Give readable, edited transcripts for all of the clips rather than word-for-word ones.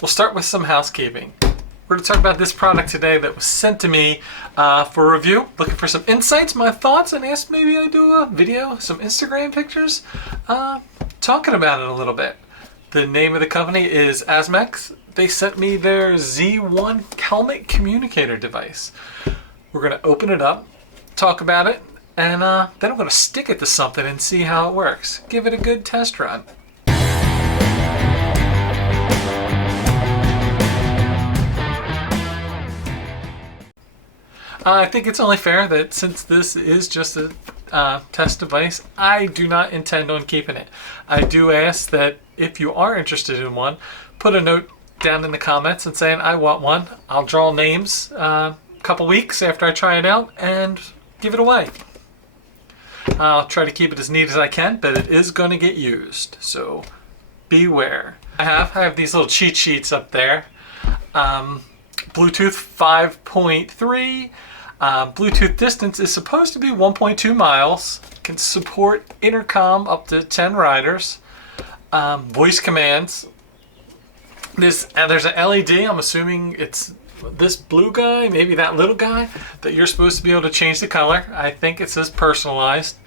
We'll start with some housekeeping. We're going to talk about this product today that was sent to me for review. Looking for some insights, my thoughts, and asked maybe I do a video, some Instagram pictures, talking about it a little bit. The name of the company is ASMAX. They sent me their Z1 helmet communicator device. We're going to open it up, talk about it, and then I'm going to stick it to something and see how it works. Give it a good test run. I think it's only fair that since this is just a test device, I do not intend on keeping it. I do ask that if you are interested in one, put a note down in the comments and saying I want one. I'll draw names a couple weeks after I try it out and give it away. I'll try to keep it as neat as I can, but it is going to get used, so beware. I have these little cheat sheets up there. Bluetooth 5.3. Bluetooth distance is supposed to be 1.2 miles. Can support intercom up to 10 riders. Voice commands. There's an LED. I'm assuming it's this blue guy, maybe that little guy, that you're supposed to be able to change the color. I think it says personalized.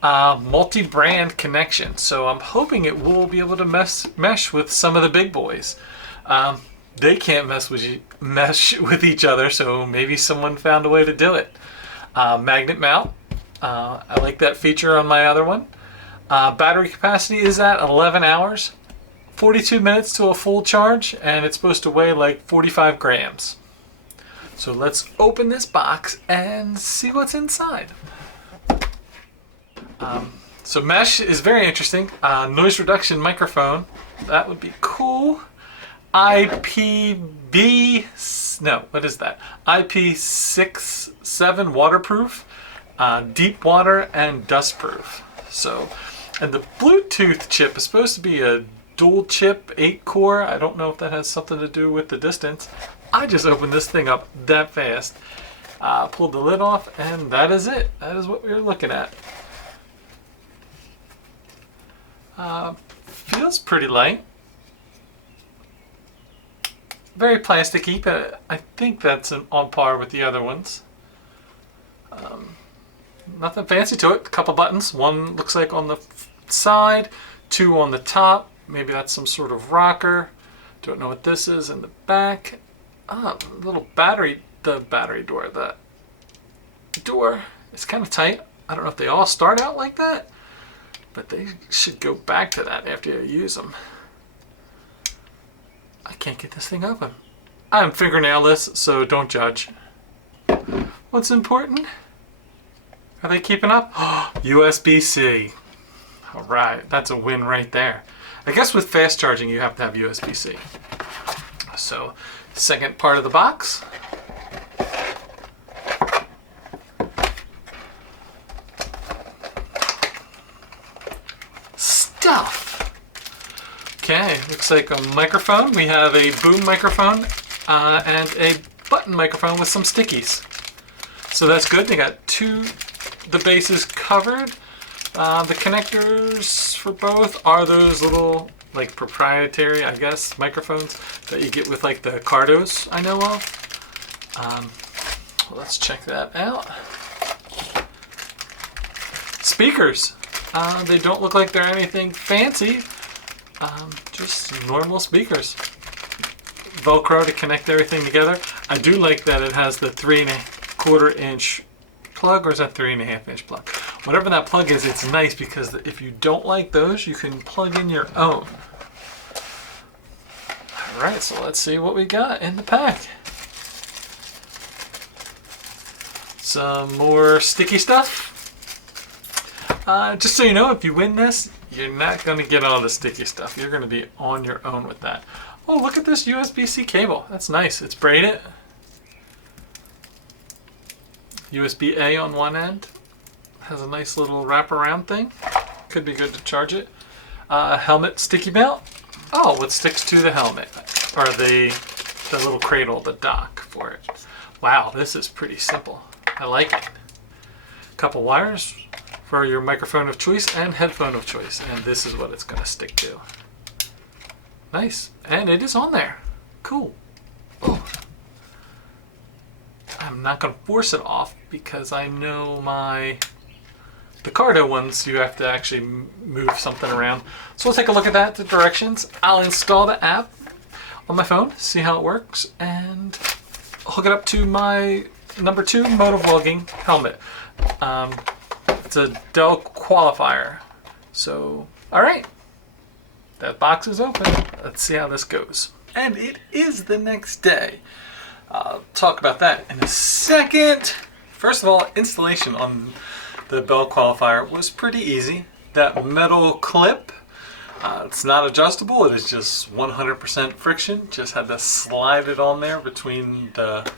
Multi-brand connection. So I'm hoping it will be able to mesh with some of the big boys. They can't mesh with each other, so maybe someone found a way to do it. Magnet mount. I like that feature on my other one. Battery capacity is at 11 hours, 42 minutes to a full charge, and it's supposed to weigh like 45 grams. So let's open this box and see what's inside. So mesh is very interesting. Noise reduction microphone. That would be cool. IP67 waterproof, deep water and dust proof. So, and the Bluetooth chip is supposed to be a dual chip 8-core. I don't know if that has something to do with the distance. I just opened this thing up that fast. Pulled the lid off, and that is it. That is what we were looking at. Feels pretty light. Very plasticky, but I think that's on par with the other ones. Nothing fancy to it. A couple buttons. One looks like on the side, two on the top. Maybe that's some sort of rocker. Don't know what this is in the back. Little battery. The battery door. The door is kind of tight. I don't know if they all start out like that, but they should go back to that after you use them. I can't get this thing open. I'm fingernailless, so don't judge. What's important? Are they keeping up? USB-C. All right, that's a win right there. I guess with fast charging, you have to have USB-C. So, second part of the box. Stuff. Okay, looks like a microphone. We have a boom microphone and a button microphone with some stickies. So that's good. They got the bases covered. The connectors for both are those little, like, proprietary, I guess, microphones that you get with, like, the Cardos I know of. Let's check that out. Speakers. They don't look like they're anything fancy. Just normal speakers. Velcro to connect everything together. I do like that it has the 3¼ inch plug, or is that 3½ inch plug? Whatever that plug is, it's nice because if you don't like those, you can plug in your own. Alright, so let's see what we got in the pack. Some more sticky stuff. Just so you know, if you win this, you're not going to get all the sticky stuff. You're going to be on your own with that. Oh, look at this USB-C cable. That's nice. It's braided. USB-A on one end. Has a nice little wraparound thing. Could be good to charge it. Helmet sticky belt. Oh, what sticks to the helmet. Or the little cradle, the dock for it. Wow, this is pretty simple. I like it. Couple wires for your microphone of choice and headphone of choice, and this is what it's going to stick to. Nice, and it is on there. Cool. Oh. I'm not going to force it off because I know the Cardo ones, you have to actually move something around. So we'll take a look at that, the directions. I'll install the app on my phone, see how it works, and hook it up to my number 2 motovlogging helmet. It's a Dell Qualifier. So, all right, that box is open. Let's see how this goes. And it is the next day. I'll talk about that in a second. First of all, installation on the Dell Qualifier was pretty easy. That metal clip, it's not adjustable. It is just 100% friction. Just had to slide it on there between the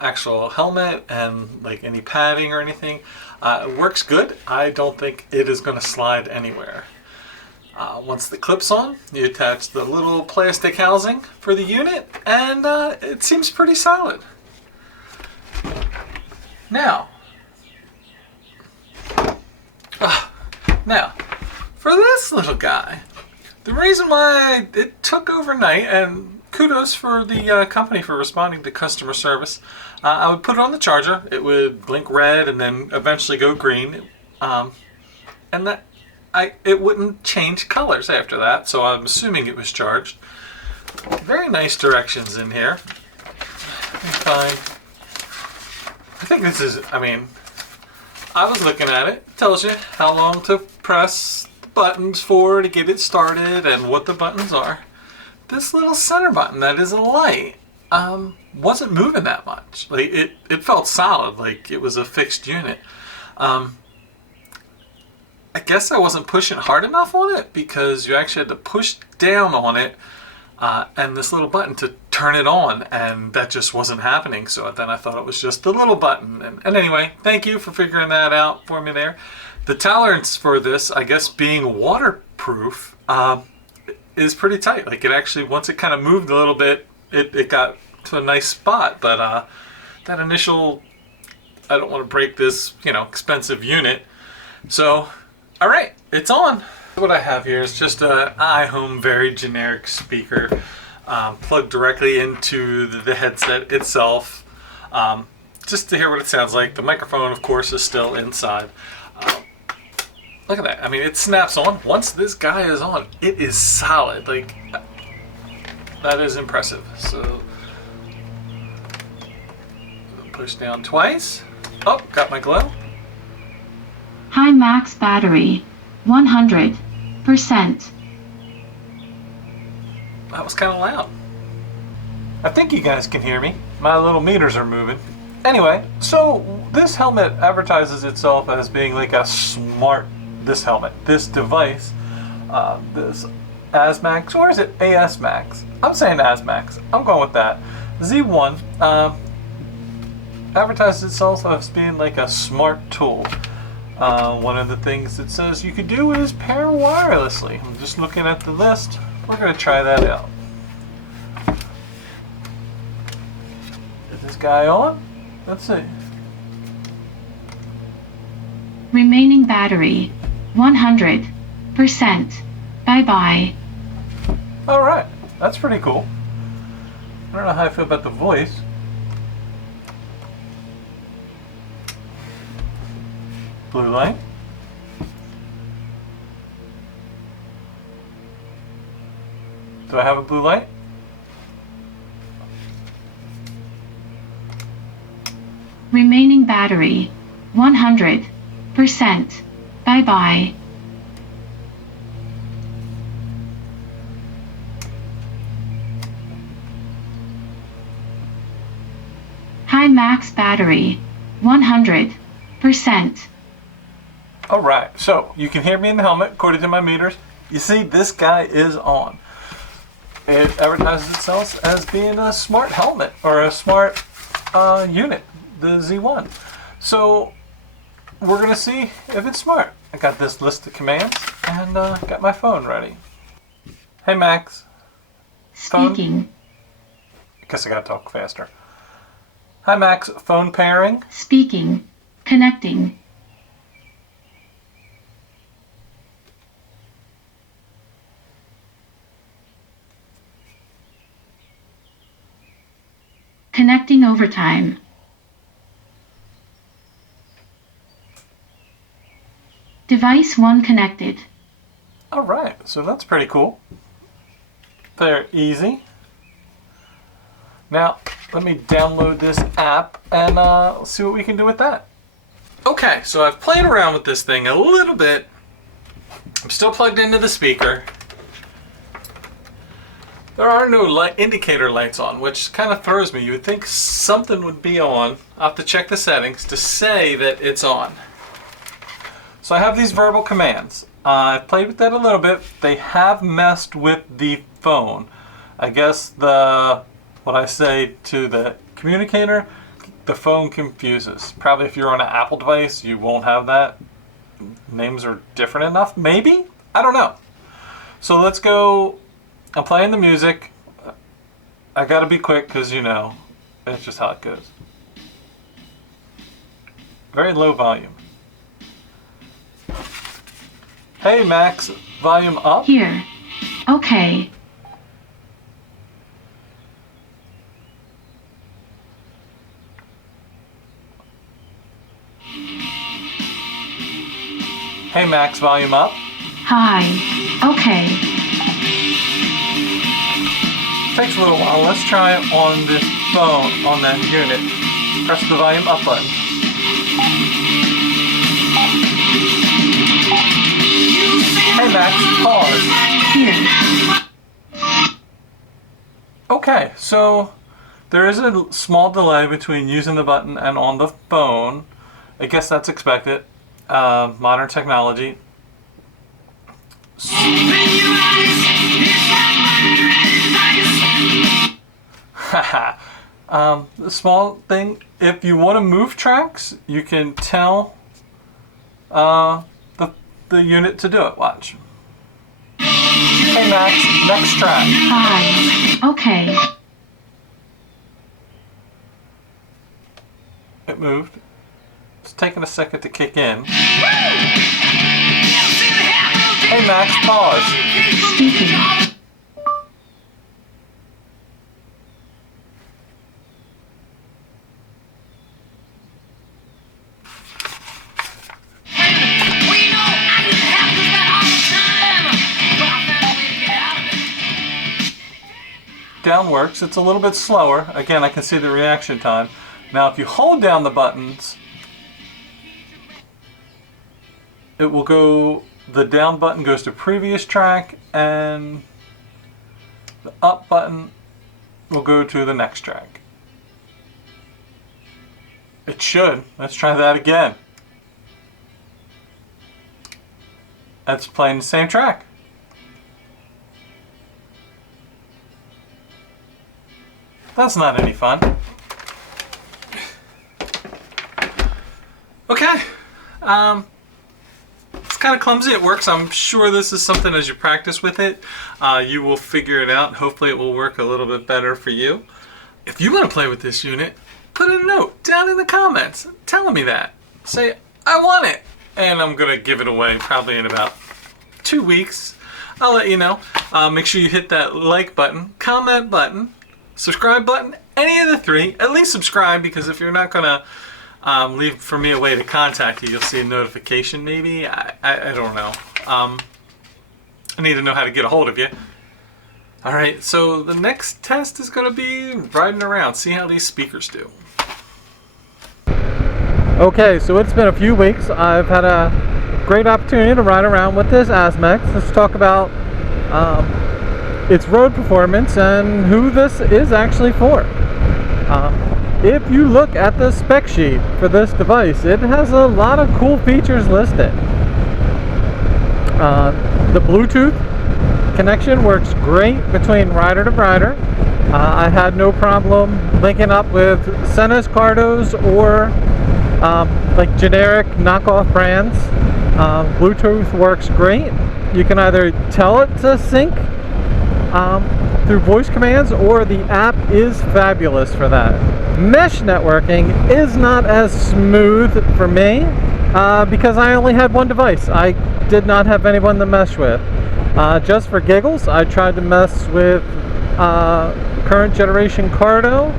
actual helmet and like any padding or anything. It works good. I don't think it is going to slide anywhere. Once the clip's on, you attach the little plastic housing for the unit, and it seems pretty solid. Now, for this little guy, the reason why it took overnight, and kudos for the company for responding to customer service, I would put it on the charger, it would blink red and then eventually go green, and that it wouldn't change colors after that, so I'm assuming it was charged. Very nice directions in here. I think this is, I was looking at it. It tells you how long to press the buttons for to get it started and what the buttons are. This little center button that is a light wasn't moving that much. Like it felt solid, like it was a fixed unit. I guess I wasn't pushing hard enough on it because you actually had to push down on it and this little button to turn it on, and that just wasn't happening. So then I thought it was just the little button. And anyway, thank you for figuring that out for me there. The tolerance for this, I guess being waterproof, is pretty tight. Like it actually, once it kind of moved a little bit, it got to a nice spot. But that initial, I don't want to break this, expensive unit. So, all right, it's on. What I have here is just an iHome very generic speaker plugged directly into the headset itself, just to hear what it sounds like. The microphone, of course, is still inside. Look at that. It snaps on. Once this guy is on, it is solid. Like, that is impressive. So, push down twice. Oh, got my glow. High max battery, 100%. That was kind of loud. I think you guys can hear me. My little meters are moving. Anyway, so this helmet advertises itself as being like a smart, this device, this ASMAX, or is it ASMAX? I'm saying ASMAX. I'm going with that. Z1 advertises itself as being like a smart tool. One of the things it says you could do is pair wirelessly. I'm just looking at the list. We're going to try that out. Is this guy on? Let's see. Remaining battery, 100%. Bye-bye. Alright, that's pretty cool. I don't know how I feel about the voice. Blue light. Do I have a blue light? Remaining battery, 100%. Bye-bye. High max battery, 100%. Alright, so you can hear me in the helmet according to my meters. You see, this guy is on. It advertises itself as being a smart helmet or a smart unit, the Z1. So we're going to see if it's smart. I got this list of commands and got my phone ready. Hey Max. Speaking. Phone? I guess I got to talk faster. Hi Max, phone pairing. Speaking. Connecting. Connecting overtime. Device 1 connected. All right, so that's pretty cool. Very easy. Now, let me download this app and see what we can do with that. Okay, so I've played around with this thing a little bit. I'm still plugged into the speaker. There are no indicator lights on, which kind of throws me. You would think something would be on. I'll have to check the settings to say that it's on. So I have these verbal commands. I've played with that a little bit. They have messed with the phone. I guess what I say to the communicator, the phone confuses. Probably if you're on an Apple device, you won't have that. Names are different enough, maybe? I don't know. So let's go. I'm playing the music. I gotta be quick because, you know, it's just how it goes. Very low volume. Hey, Max, volume up. Here. Okay. Hey, Max, volume up. Hi. Okay. Takes a little while. Let's try it on this phone, on that unit. Press the volume up button. Hey, Max, pause. Here. Okay, so there is a small delay between using the button and on the phone. I guess that's expected. Modern technology. The small thing, if you want to move tracks, you can tell the unit to do it. Watch. Hey Max, next track. Hi. Okay. It moved. It's taking a second to kick in. Hey Max, pause. Speaking. Down works. It's a little bit slower. Again, I can see the reaction time. Now, if you hold down the buttons, it will go, the down button goes to previous track, and the up button will go to the next track. It should. Let's try that again. That's playing the same track. That's not any fun. Okay. It's kind of clumsy. It works. I'm sure this is something as you practice with it, you will figure it out. Hopefully it will work a little bit better for you. If you want to play with this unit, put a note down in the comments telling me that. Say, I want it. And I'm going to give it away probably in about 2 weeks. I'll let you know. Make sure you hit that like button, comment button, subscribe button, any of the three. At least subscribe, because if you're not going to leave for me a way to contact you, you'll see a notification maybe. I don't know. I need to know how to get a hold of you. Alright, so the next test is going to be riding around, see how these speakers do. Okay, so it's been a few weeks. I've had a great opportunity to ride around with this ASMAX. Let's talk about its road performance and who this is actually for. If you look at the spec sheet for this device, it has a lot of cool features listed. The Bluetooth connection works great between rider to rider. I had no problem linking up with Senna's Cardos or like generic knockoff brands. Bluetooth works great. You can either tell it to sync through voice commands, or the app is fabulous for that. Mesh networking is not as smooth for me because I only had one device. I did not have anyone to mesh with. Just for giggles, I tried to mess with current generation Cardo,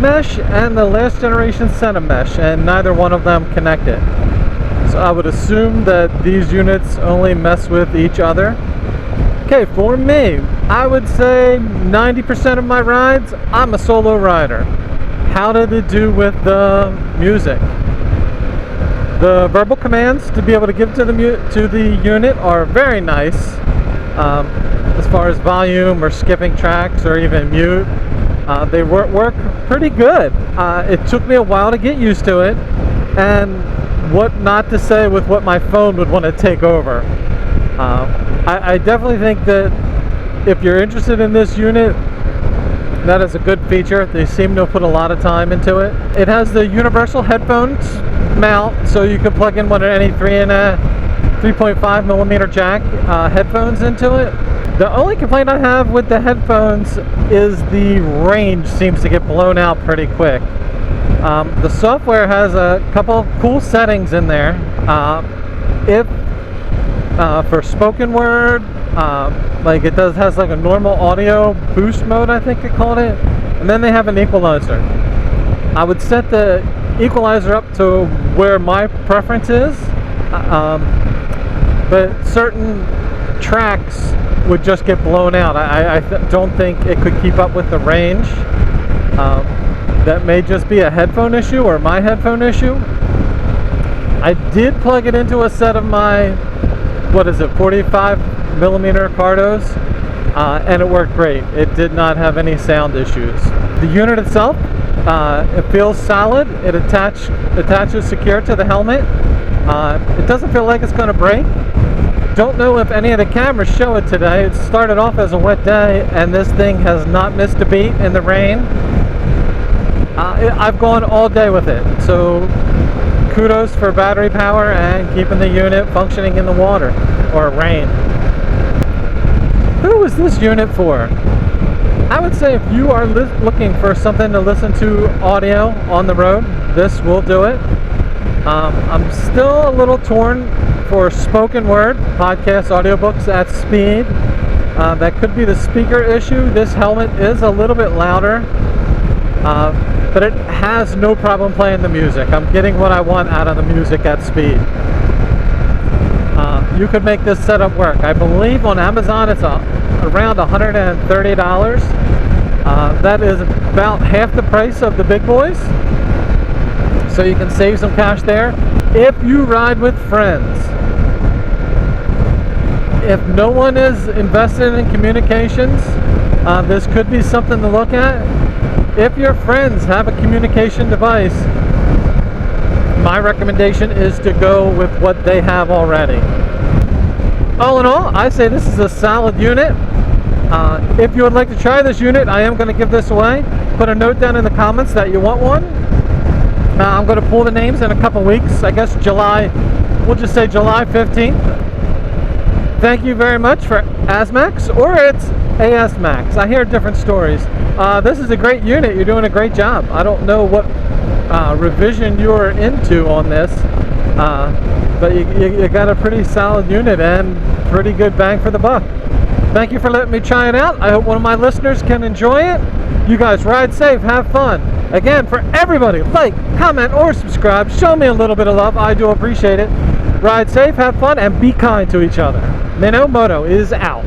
mesh and the last generation Center mesh, and neither one of them connected. So I would assume that these units only mess with each other. Okay, for me, I would say 90% of my rides, I'm a solo rider. How did it do with the music? The verbal commands to be able to give to the unit are very nice. As far as volume or skipping tracks or even mute, they work pretty good. It took me a while to get used to it, and what not to say with what my phone would want to take over. I definitely think that if you're interested in this unit, that is a good feature. They seem to have put a lot of time into it. It has the universal headphones mount, so you can plug in one of any 3.5 millimeter jack headphones into it. The only complaint I have with the headphones is the range seems to get blown out pretty quick. The software has a couple cool settings in there. If for spoken word, like it has like a normal audio boost mode, I think they called it, and then they have an equalizer. I would set the equalizer up to where my preference is, but certain tracks would just get blown out. I don't think it could keep up with the range. That may just be a headphone issue or my headphone issue. I did plug it into a set of my 45 millimeter Cardos, and it worked great. It did not have any sound issues. The unit itself, it feels solid. It attaches secure to the helmet. It doesn't feel like it's going to break. Don't know if any of the cameras show it today. It started off as a wet day, and this thing has not missed a beat in the rain. I've gone all day with it, so kudos for battery power and keeping the unit functioning in the water or rain. Who is this unit for? I would say if you are looking for something to listen to audio on the road, this will do it. I'm still a little torn for spoken word podcast audiobooks at speed. That could be the speaker issue. This helmet is a little bit louder, but it has no problem playing the music. I'm getting what I want out of the music at speed. You could make this setup work. I believe on Amazon it's around $130. That is about half the price of the big boys, so you can save some cash there if you ride with friends. If no one is invested in communications, this could be something to look at. If your friends have a communication device, my recommendation is to go with what they have already. All in all, I say this is a solid unit. If you would like to try this unit, I am going to give this away. Put a note down in the comments that you want one. I'm going to pull the names in a couple weeks. I guess we'll just say July 15th. Thank you very much for ASMAX, or it's ASMAX. I hear different stories. This is a great unit. You're doing a great job. I don't know what revision you're into on this, but you got a pretty solid unit and pretty good bang for the buck. Thank you for letting me try it out. I hope one of my listeners can enjoy it. You guys ride safe, have fun. Again, for everybody, like, comment, or subscribe. Show me a little bit of love. I do appreciate it. Ride safe, have fun, and be kind to each other. Minnow Moto is out.